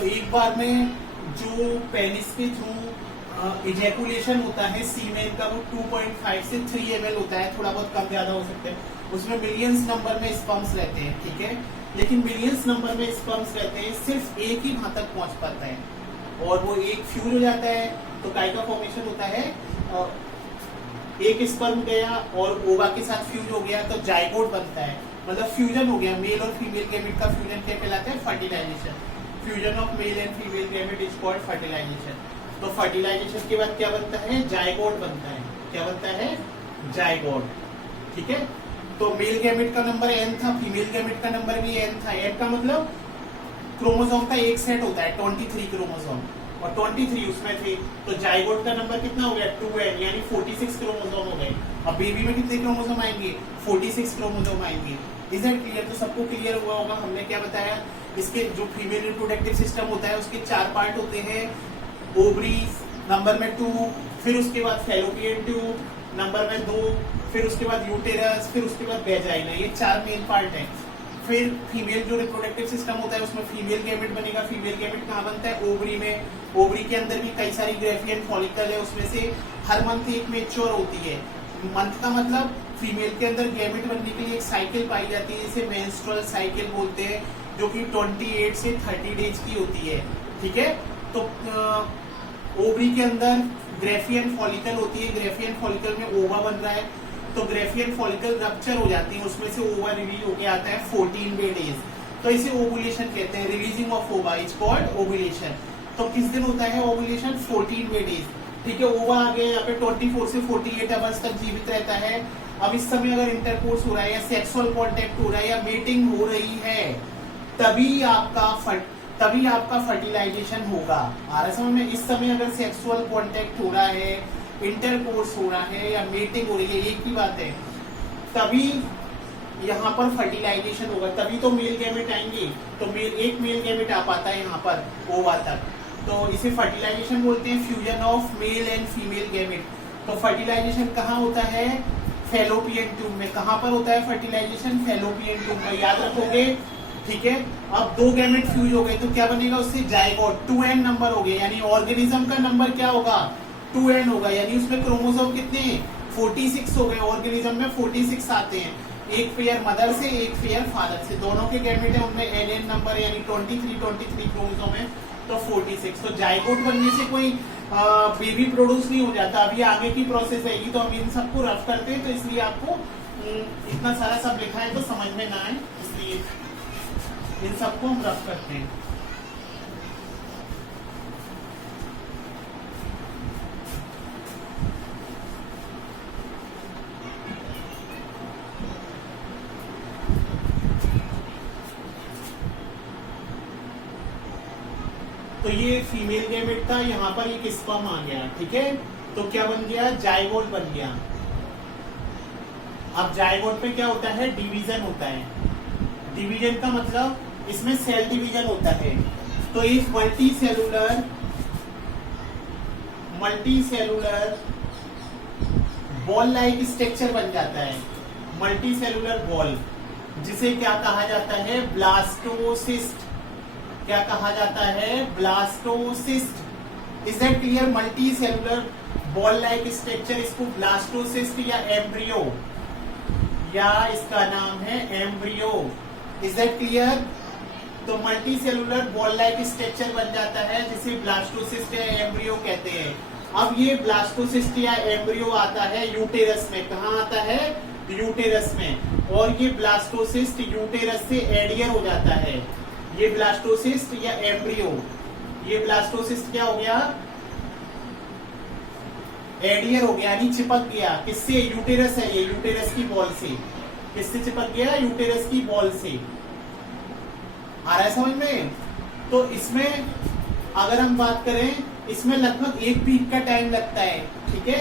तो एक बार में जो पेनिस के थ्रू इजैकुलेशन होता है सीमेन का, वो 2.5 से 3 ml होता है, थोड़ा बहुत कम ज्यादा हो सकता है। उसमें मिलियंस नंबर में स्पर्म्स रहते हैं, ठीक है, लेकिन मिलियंस नंबर में स्पर्म्स रहते हैं, सिर्फ एक ही वहां तक पहुंच पाता है, और वो एक फ्यूज हो जाता है, तो काय का फॉर्मेशन होता है, एक स्पर्म गया और ओवा के साथ फ्यूज हो गया तो जाइगोट बनता है, मतलब फ्यूजन हो गया। मेल और फीमेल गैमेट का फ्यूजन क्या कहलाता है? Fertilization. Fusion of male and female gamete is called fertilization. तो फर्टिलाइजेशन के बाद क्या बनता है? जाइगोट बनता है। क्या बनता है? जाइगोट, ठीक है। तो मेल गैमेट का नंबर n था, फीमेल गैमेट का नंबर भी n था। n का मतलब क्रोमोसोम का एक सेट होता है 23 क्रोमोसोम, और 23 उसमें थे, तो जाइगोट का नंबर कितना हो गया? 2n, यानी 46 क्रोमोसोम हो गए। अब बेबी में कितने क्रोमोसोम आएंगे? 46 क्रोमोसोम आएंगे। Is that clear? तो सबको क्लियर हुआ होगा। हमने क्या बताया, इसके जो फीमेल रिप्रोडक्टिव सिस्टम होता है उसके 4 पार्ट होते हैं। ओवरीज नंबर में 2, फिर उसके बाद फैलोपियन ट्यूब नंबर में 2, फिर उसके बाद यूटेरस, फिर उसके बाद वेजाइना, ये 4 मेन पार्ट है। फिर फीमेल जो रिप्रोडक्टिव सिस्टम होता है उसमें फीमेल गैमेट बनेगा। फीमेल गैमेट कहाँ बनता है? ओवरी में। ओवरी के अंदर भी कई सारी ग्रेफियन फॉलिकल है, उसमें से हर मंथ एक मैच्योर होती है। मंथ का मतलब फीमेल के अंदर गैमेट बनने के लिए एक साइकिल पाई जाती है, जिसे मेंस्ट्रुअल साइकिल बोलते हैं, जो कि 28 से 30 डेज की होती है, ठीक है। तो ओवरी के अंदर ग्रेफियन फॉलिकल होती है, ग्रेफियन फॉलिकल में ओवा बन रहा है, तो ग्रेफियन फॉलिकल रप्चर हो जाती है, उसमें से ओवा रिलीज होके आता है 14वें डेज, तो इसे ओवुलेशन कहते हैं। रिलीजिंग ऑफ ओवा इज कॉल्ड ओवुलेशन। तो किस दिन होता है ओवुलेशन? 14वें डेज, ठीक है। ओवा आ गया यहाँ पे 24 से 48 आवर्स तक जीवित रहता है। अब इस समय अगर इंटरकोर्स हो रहा है या सेक्सुअल कॉन्टेक्ट हो रहा है या मेटिंग हो रही है, तभी आपका फर्टिलाइजेशन होगा। आ रहा समझ में? इस समय अगर सेक्सुअल कॉन्टेक्ट हो रहा है, इंटरकोर्स हो रहा है या मीटिंग हो रही है, एक ही बात है, तभी यहाँ पर फर्टिलाइजेशन होगा, तभी तो मेल गैमेट आएंगे। तो एक मेल गैमेट आ पाता है यहाँ पर ओवा तक, तो इसे फर्टिलाइजेशन बोलते हैं, fusion of male and female gamete. तो फर्टिलाइजेशन कहाँ होता है? फैलोपियन ट्यूब में। कहाँ पर होता है फर्टिलाइजेशन? फैलोपियन ट्यूब में, याद रखोगे, ठीक है। अब 2 गैमेट फ्यूज हो गए तो क्या बनेगा उससे? जाइगोट। 2n नंबर हो गए, यानी ऑर्गेनिज्म का नंबर क्या होगा? 2n होगा, यानी उसमें क्रोमोसोम कितने हैं? 46 हो गए। ऑर्गेनिज्म में 46 आते हैं, एक पेयर मदर से, एक पेयर फादर से, दोनों के गैमेट है, उनमें nn नंबर है, यानी 23 क्रोमोसोम है, तो 46। तो जाइगोट बनने से कोई बेबी प्रोड्यूस नहीं हो जाता। अभी आगे की प्रोसेस रहेगी, तो हम इन सबको रफ करते हैं, तो इसलिए आपको इतना सारा सब लिखा है तो समझ में ना आए, इसलिए इन सबको हम रफ करते हैं। तो ये फीमेल गैमेट था, यहाँ पर एक स्पर्म आ गया, ठीक है। तो क्या बन गया? जाइगोट बन गया। अब जाइगोट में क्या होता है? डिवीजन होता है। डिवीजन का मतलब इसमें सेल डिवीजन होता है, तो एक मल्टीसेलुलर बॉल लाइक स्ट्रक्चर बन जाता है, मल्टीसेलुलर बॉल, जिसे क्या कहा जाता है? ब्लास्टोसिस्ट। क्या कहा जाता है? Blastocyst. Is that clear? Multicellular ball like structure, इसको ब्लास्टोसिस्ट या एम्ब्रियो, या इसका नाम है एम्ब्रियो। Is that clear? तो मल्टीसेलुलर बॉल लाइक स्ट्रक्चर बन जाता है, जिसे ब्लास्टोसिस्ट या एम्ब्रियो कहते हैं। अब ये ब्लास्टोसिस्ट या एम्ब्रियो आता है यूटेरस में। कहाँ आता है? यूटेरस में। और ये ब्लास्टोसिस्ट यूटेरस से एडियर हो जाता है। ये ब्लास्टोसिस्ट या एम्ब्रियो, ये ब्लास्टोसिस्ट क्या हो गया? एडियर हो गया, यानी चिपक गया। किससे? यूटेरस है ये, यूटेरस की बॉल से। किससे चिपक गया? यूटेरस की बॉल से। आ रहा है समझ में? तो इसमें अगर हम बात करें, इसमें लगभग 1 वीक का टाइम लगता है, ठीक है।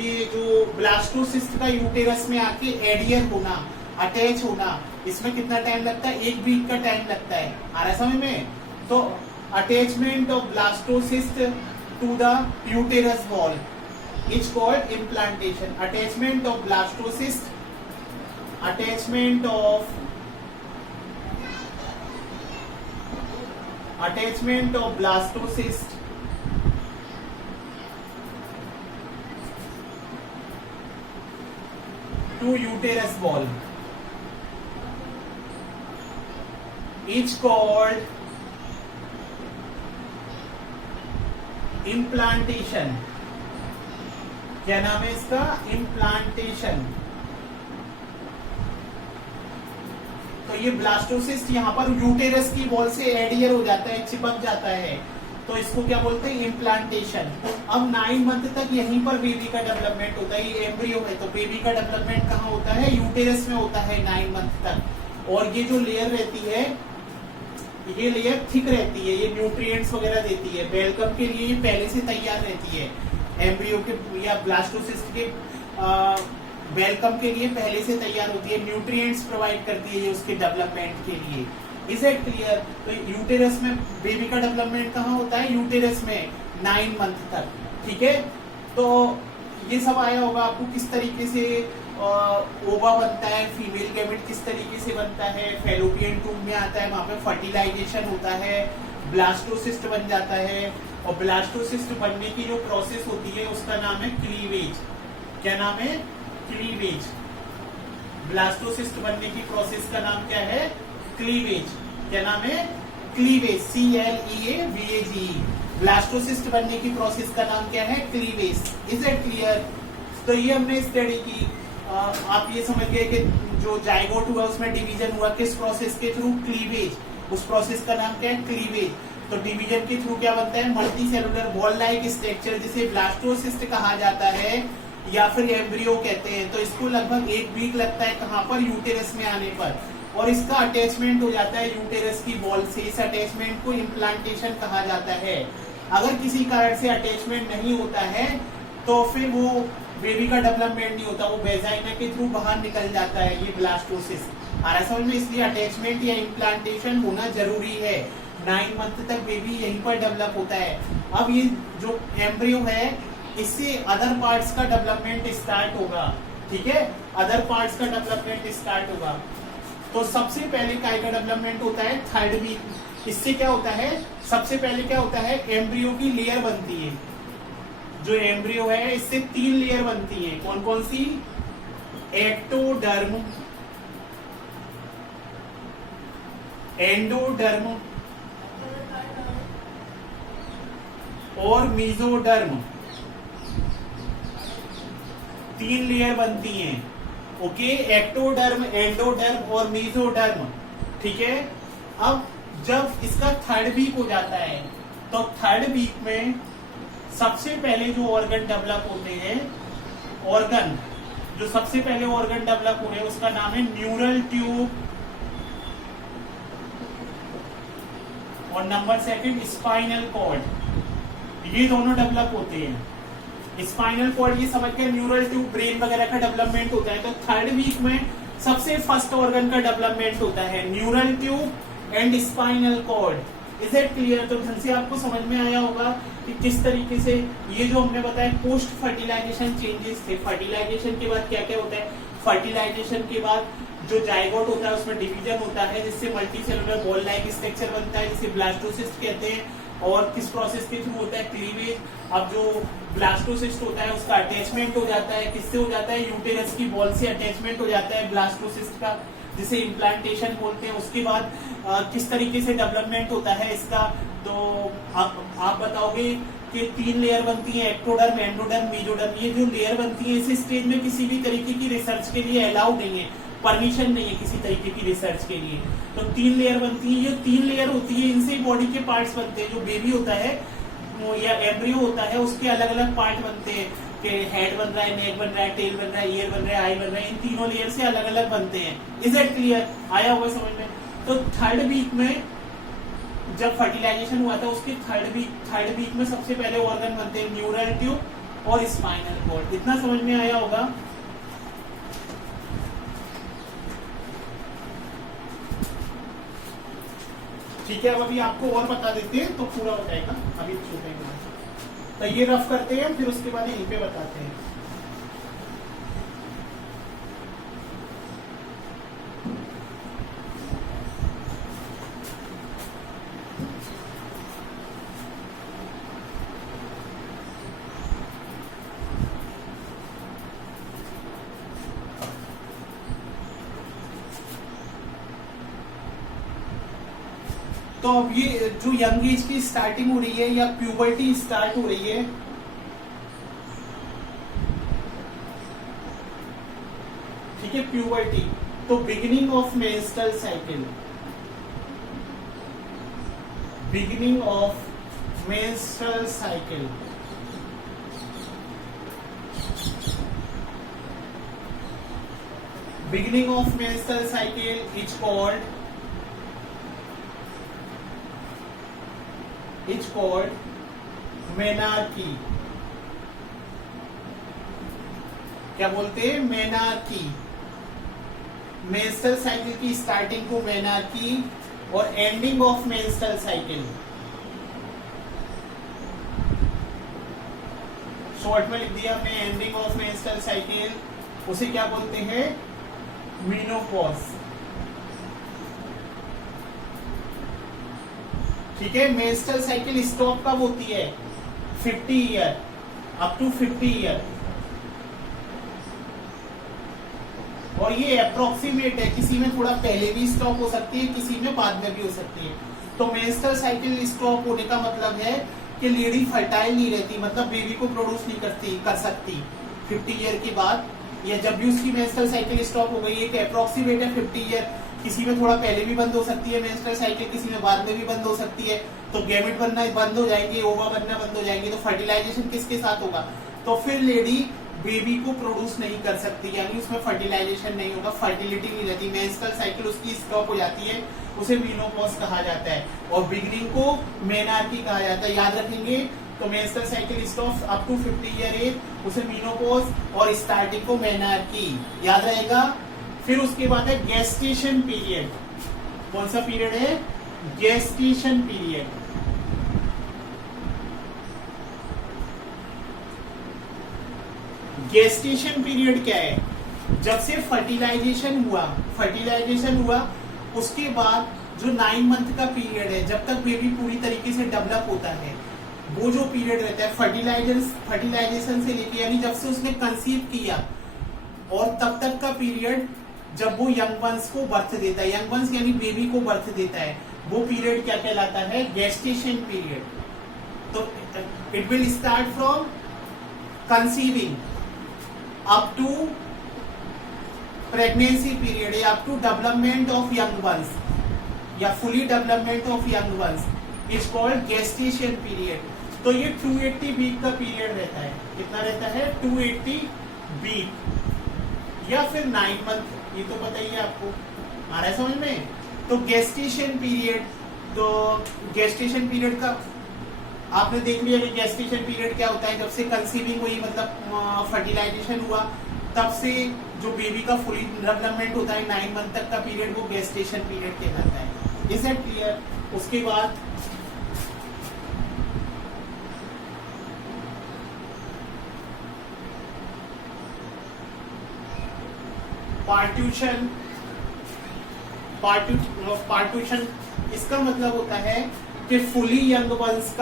ये जो ब्लास्टोसिस्ट का यूटेरस में आके एडियर होना, अटैच होना, इसमें कितना टाइम लगता है? 1 वीक का टाइम लगता है। आ रहा है समझ में? तो attachment of blastocyst to the uterus wall is called implantation. Attachment of blastocyst, attachment of attachment of blastocyst to uterus wall is called implantation. क्या नाम है इसका? implantation. तो ये ब्लास्टोसिस्ट यहाँ पर यूटेरस की वॉल से एडियर हो जाता है, चिपक जाता है, तो इसको क्या बोलते हैं? इम्प्लांटेशन. अब 9 मंथ तक यहीं पर बेबी का डेवलपमेंट होता है. ये एम्ब्रियो है तो बेबी का डेवलपमेंट कहाँ होता है? यूटेरस में होता है 9 मंथ तक. और ये जो लेयर रहती है, ये लेयर थिक रहती है, ये न्यूट्रिएंट्स वगैरह देती है. वेलकम के लिए ये पहले से तैयार रहती है. एम्ब्रियो के या ब्लास्टोसिस्ट के वेलकम के लिए पहले से तैयार होती है. न्यूट्रिएंट्स प्रोवाइड करती है उसके डेवलपमेंट के लिए. Is it clear? तो यूटेरस में बेबी का डेवलपमेंट कहाँ होता है? यूटेरस में 9 मंथ तक. ठीक है, तो ये सब आया होगा आपको किस तरीके से ओवा बनता है, फीमेल गैमेट किस तरीके से बनता है, फैलोपियन ट्यूब में आता है, वहां पे फर्टिलाइजेशन होता है, ब्लास्टोसिस्ट बन जाता है. और ब्लास्टोसिस्ट बनने की जो प्रोसेस होती है उसका नाम है क्लीवेज. क्या नाम है? क्लीवेज. ब्लास्टोसिस्ट बनने की प्रोसेस का नाम क्या है? क्लीवेज. क्या नाम है? क्लीवेज. CLEAVAGE. ब्लास्टोसिस्ट बनने की प्रोसेस का नाम क्या है? क्लीवेज. Is it clear? तो ये हमने स्टडी की. आप ये समझ गए कि जो जाइगोट हुआ उसमें डिवीजन हुआ किस प्रोसेस के थ्रू? क्लीवेज. उस प्रोसेस का नाम क्या है? क्लीवेज. तो डिवीजन के थ्रू क्या बनता है? Multi cellular ball like structure, जिसे ब्लास्टोसिस्ट कहा जाता है या फिर एम्ब्रियो कहते हैं. तो इसको लगभग 1 वीक लगता है. कहाँ पर? यूटेरस में आने पर. और इसका अटैचमेंट हो जाता है यूटेरस की वॉल से. इस अटैचमेंट को इम्प्लांटेशन कहा जाता है. अगर किसी कारण से अटैचमेंट नहीं होता है तो फिर वो बेबी का डेवलपमेंट नहीं होता, वो वेजाइना के थ्रू बाहर निकल जाता है. ये ब्लास्टोसिस आ रहा समझ में? इसलिए अटैचमेंट या इम्प्लांटेशन होना जरूरी है. 9 मंथ तक बेबी यहीं पर डेवलप होता है. अब ये जो एम्ब्रियो है इससे अदर पार्ट्स का डेवलपमेंट स्टार्ट होगा. ठीक है, अदर पार्ट्स का डेवलपमेंट स्टार्ट होगा. तो सबसे पहले काय का डेवलपमेंट होता है? 3rd week. इससे क्या होता है? सबसे पहले क्या होता है? एम्ब्रियो की लेयर बनती है. जो एम्ब्रियो है इससे 3 लेयर बनती है. कौन कौन सी? एक्टोडर्म, एंडोडर्म और मीजोडर्म. 3 लेयर बनती हैं. ओके, एक्टोडर्म, एंडोडर्म और मीजोडर्म. ठीक है, अब जब इसका 3rd वीक हो जाता है तो 3rd वीक में सबसे पहले जो ऑर्गन डेवलप होते हैं, ऑर्गन जो सबसे पहले ऑर्गन डेवलप हो रहे हैं उसका नाम है न्यूरल ट्यूब और नंबर 2 स्पाइनल कॉर्ड. ये दोनों डेवलप होते हैं. स्पाइनल कॉर्ड ये समझ के न्यूरल ट्यूब ब्रेन वगैरह का डेवलपमेंट होता है. तो 3rd वीक में सबसे फर्स्ट ऑर्गन का डेवलपमेंट होता है neural tube and spinal cord. Is it clear? तो ढंग से आपको समझ में आया होगा कि किस तरीके से ये जो हमने बताया पोस्ट फर्टिलाइजेशन चेंजेस थे. फर्टिलाइजेशन के बाद क्या क्या होता है? फर्टिलाइजेशन के बाद जो जाइगोट होता है उसमें डिवीजन होता है जिससे multi cellular ball like structure बनता है जिसे ब्लास्टोसिस्ट कहते हैं. और किस प्रोसेस के थ्रू होता है? क्लीवेज. अब जो ब्लास्टोसिस्ट होता है उसका अटैचमेंट हो जाता है. किससे हो जाता है? यूटेरस की बॉल से अटैचमेंट हो जाता है ब्लास्टोसिस्ट का, जिसे इम्प्लांटेशन बोलते हैं. उसके बाद किस तरीके से डेवलपमेंट होता है इसका? तो आप बताओगे कि 3 लेयर बनती है, एक्टोडर्म, एंडोडर्म, मीजोडर्म. ये जो लेयर बनती है इस स्टेज में किसी भी तरीके की रिसर्च के लिए अलाउड नहीं है, परमिशन नहीं है किसी तरीके की रिसर्च के लिए. तो 3 लेयर बनती है. ये 3 लेयर होती है, इनसे बॉडी के पार्ट्स बनते हैं. जो बेबी होता है या एम्ब्रियो होता है उसके अलग अलग पार्ट बनते हैं कि हेड बन रहा है, नेक बन रहा है, टेल बन रहा है, ईयर बन रहा है, आई बन रहा है. इन तीनों लेयर से अलग अलग बनते हैं. Is it clear? आया होगा समझ में? तो 3rd वीक में जब फर्टिलाइजेशन हुआ था उसके 3rd वीक में सबसे पहले ऑर्गन बनते हैं न्यूरल ट्यूब और स्पाइनल कॉर्ड. इतना समझ में आया होगा? ठीक है, अब अभी आपको और बता देते हैं तो पूरा हो जाएगा. अभी छूटेंगे तो ये रफ करते हैं, फिर उसके बाद यहीं पे बताते हैं. तो अब ये जो यंग एज की स्टार्टिंग हो रही है या प्यूबर्टी स्टार्ट हो रही है, ठीक है, प्यूबर्टी, तो beginning of menstrual cycle, beginning of menstrual cycle, beginning of menstrual cycle is called menarche. क्या बोलते हैं? मेनार्की. मेंस्ट्रुअल साइकिल की स्टार्टिंग को मेनार्की और ending of menstrual cycle, short में लिख दिया हमने, एंडिंग ऑफ मेंस्ट्रुअल साइकिल, उसे क्या बोलते हैं? मेनोपॉज. ठीक है. मेंस्ट्रुअल साइकिल स्टॉप कब होती है? 50 ईयर, अप टू 50 ईयर. और ये अप्रोक्सीमेट है, किसी में थोड़ा पहले भी स्टॉप हो सकती है, किसी में बाद में भी हो सकती है. तो मेंस्ट्रुअल साइकिल स्टॉप होने का मतलब है कि लेडी फर्टाइल नहीं रहती, मतलब बेबी को प्रोड्यूस नहीं कर सकती 50 ईयर के बाद, या जब भी उसकी मेंस्ट्रुअल साइकिल स्टॉप हो गई है. कि अप्रोक्सीमेट है 50 ईयर, किसी में थोड़ा पहले भी बंद हो सकती है मेंस्ट्रुअल साइकिल, किसी में बाद में भी बंद हो सकती है. तो गैमेट बनना बंद हो जाएंगे, ओवा बनना बंद हो जाएंगे, तो फर्टिलाइजेशन किसके साथ होगा? तो फिर लेडी बेबी को प्रोड्यूस नहीं कर सकती, यानी उसमें फर्टिलाइजेशन नहीं होगा, फर्टिलिटी नहीं रहती, मेंस्ट्रुअल साइकिल उसकी स्टॉप हो जाती है, उसे मेनोपॉज कहा जाता है. और बिगिनिंग को मेनार्की कहा जाता है. याद रखेंगे. तो menstrual cycle stops up to 50 year age, उसे मेनोपॉज, और स्टार्टिंग को मेनार्की. याद रहेगा. फिर उसके बाद है गेस्टेशन पीरियड. कौन सा पीरियड है? Gestation period. गेस्टेशन पीरियड क्या है? जब से फर्टिलाइजेशन हुआ उसके बाद जो 9 मंथ का पीरियड है, जब तक बेबी पूरी तरीके से डेवलप होता है, वो जो पीरियड रहता है फर्टिलाइजेशन से लेके, यानी जब से उसने कंसीव किया और तब तक का पीरियड जब वो यंग वंस को बर्थ देता है, यंग वंस यानी बेबी को बर्थ देता है, वो पीरियड क्या कहलाता है? Gestation period. तो it will start from conceiving up to pregnancy period, या up to development of young ones, या fully development of young ones is called gestation period. तो ये 280 वीक का पीरियड रहता है. कितना रहता है? 280 वीक, या फिर 9 मंथ, ये तो पता ही है आपको. आ रहा है समझ में? तो गेस्टेशन पीरियड, तो गेस्टेशन पीरियड का आपने देख लिया कि गेस्टेशन पीरियड क्या होता है. जब से कंसीविंग हुई, मतलब फर्टिलाइजेशन हुआ, तब से जो बेबी का फुली डेवलपमेंट होता है 9 मंथ तक का पीरियड, वो गेस्टेशन पीरियड कहलाता है. Is it clear? उसके बाद पार्ट्यूशन, इसका मतलब होता है कि फुली यंग वंस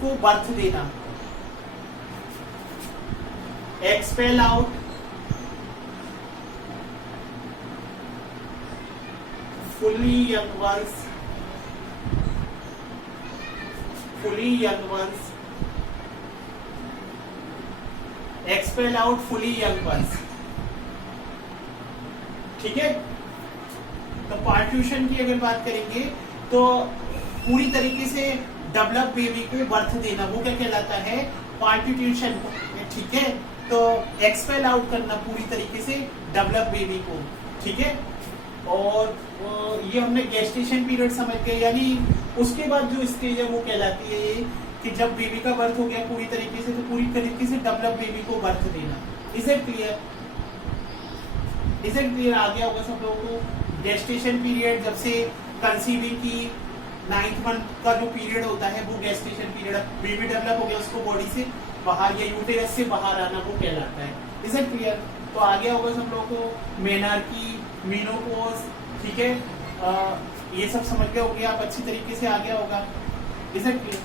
को बर्थ देना. Expel out fully young ones, expel out fully young ones. ठीक है. तो पार्ट्यूशन की अगर बात करेंगे तो पूरी तरीके से डेवलप बेबी को बर्थ देना, वो क्या कहलाता है? पार्ट्यूशन. ठीक है. तो एक्सपेल आउट करना पूरी तरीके से डेवलप बेबी को. ठीक है. और ये हमने गेस्टेशन पीरियड समझ गए, यानी उसके बाद जो स्टेज है वो कहलाती है कि जब बेबी का बर्थ हो गया पूरी तरीके से, तो पूरी तरीके से डेवलप बेबी को बर्थ देना. Is it clear? आ गया होगा सब लोगों को. गेस्टेशन पीरियड, जब से कंसीविंग की 9th मंथ का जो पीरियड होता है वो गेस्टेशन पीरियड. बेबी डेवलप हो गया, उसको बॉडी से बाहर या यूटेरस से बाहर आना, वो कहलाता है. Is it clear? तो आ गया होगा सब लोगों को मेनार्की, मेनोपॉज. ठीक है. ये सब समझ गए होंगे आप अच्छी तरीके से. आ गया होगा. Is it clear?